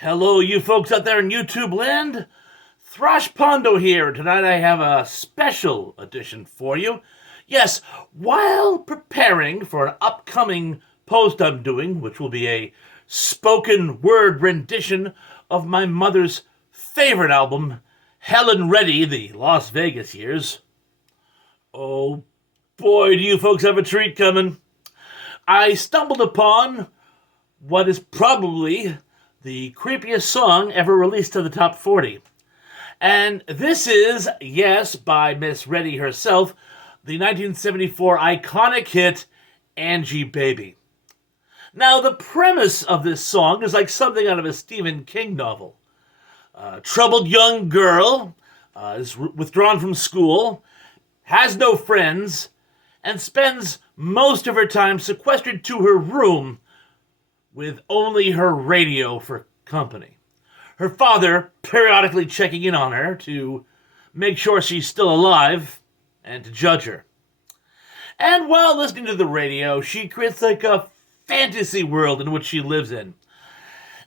Hello, you folks out there in YouTube land. Thrash Pondo here. Tonight I have a special edition for you. Yes, while preparing for an upcoming post I'm doing, which will be a spoken word rendition of my mother's favorite album, Helen Reddy, the Las Vegas Years. Oh boy, do you folks have a treat coming. I stumbled upon what is probably the creepiest song ever released to the top 40. And this is, yes, by Miss Reddy herself, the 1974 iconic hit, Angie Baby. Now, the premise of this song is like something out of a Stephen King novel. A troubled young girl is withdrawn from school, has no friends, and spends most of her time sequestered to her room with only her radio for company. Her father periodically checking in on her to make sure she's still alive and to judge her. And while listening to the radio, she creates like a fantasy world in which she lives in.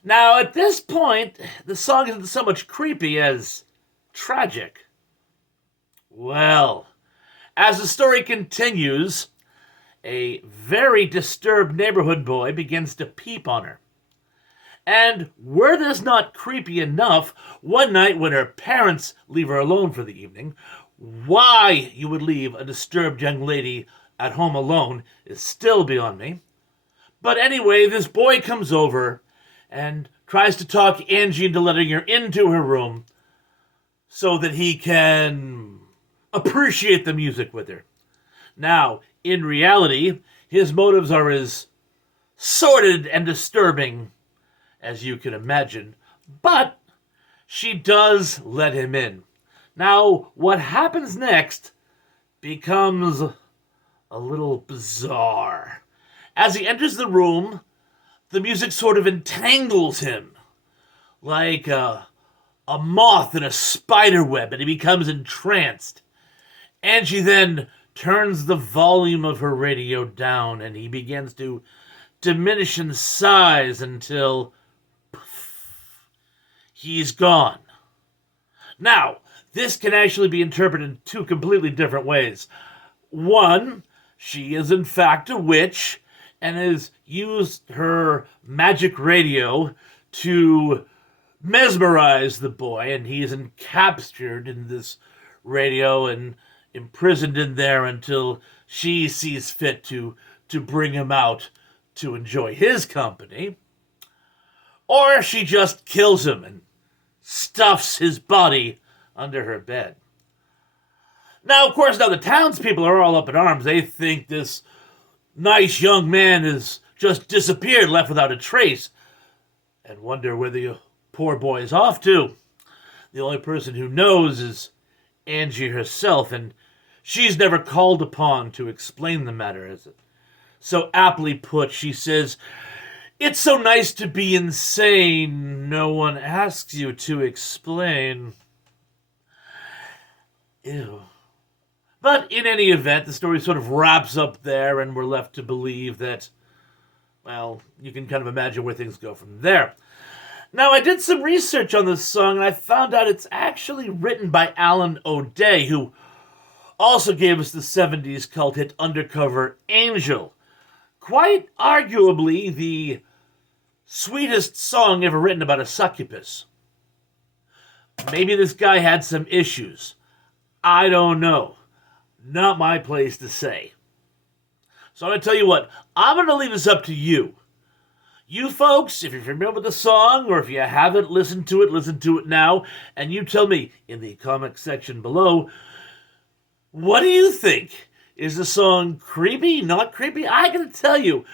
Now, at this point, the song isn't so much creepy as tragic. Well, as the story continues, a very disturbed neighborhood boy begins to peep on her. And were this not creepy enough, one night when her parents leave her alone for the evening, why you would leave a disturbed young lady at home alone is still beyond me. But anyway, this boy comes over and tries to talk Angie into letting her into her room so that he can appreciate the music with her. Now, in reality, his motives are as sordid and disturbing as you can imagine, but she does let him in. Now, what happens next becomes a little bizarre. As he enters the room, the music sort of entangles him like a moth in a spider web, and he becomes entranced. Angie then turns the volume of her radio down, and he begins to diminish in size until he's gone. Now, this can actually be interpreted in two completely different ways. One, she is in fact a witch and has used her magic radio to mesmerize the boy, and he is encaptured in this radio and imprisoned in there until she sees fit to bring him out to enjoy his company. Or she just kills him and stuffs his body under her bed. Now, of course, the townspeople are all up in arms. They think this nice young man has just disappeared, left without a trace, and wonder where the poor boy is off to. The only person who knows is Angie herself, and she's never called upon to explain the matter, as it so aptly put. She says, "It's so nice to be insane. No one asks you to explain." Ew. But in any event, the story sort of wraps up there, and we're left to believe that, well, you can kind of imagine where things go from there. Now, I did some research on this song, and I found out it's actually written by Alan O'Day, who also gave us the 70s cult hit Undercover Angel. Quite arguably the sweetest song ever written about a succubus. Maybe this guy had some issues. I don't know. Not my place to say. So I'm going to tell you what, I'm going to leave this up to you. You folks, if you're familiar with the song, or if you haven't listened to it, listen to it now, and you tell me in the comment section below, what do you think? Is the song creepy, not creepy? I gotta tell you,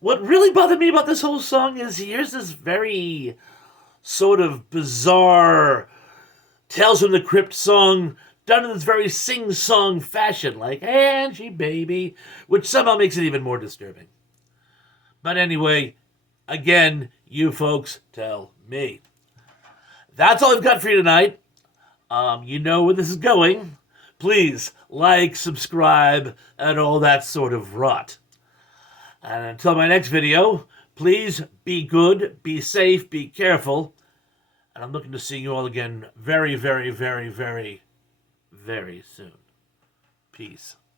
what really bothered me about this whole song is here's this very sort of bizarre Tales from the Crypt song done in this very sing-song fashion, like Angie Baby, which somehow makes it even more disturbing. But anyway, again, you folks tell me. That's all I've got for you tonight. You know where this is going. Please like, subscribe, and all that sort of rot. And until my next video, Please be good, be safe, be careful. And I'm looking to see you all again very, very, very, very, very soon. Peace.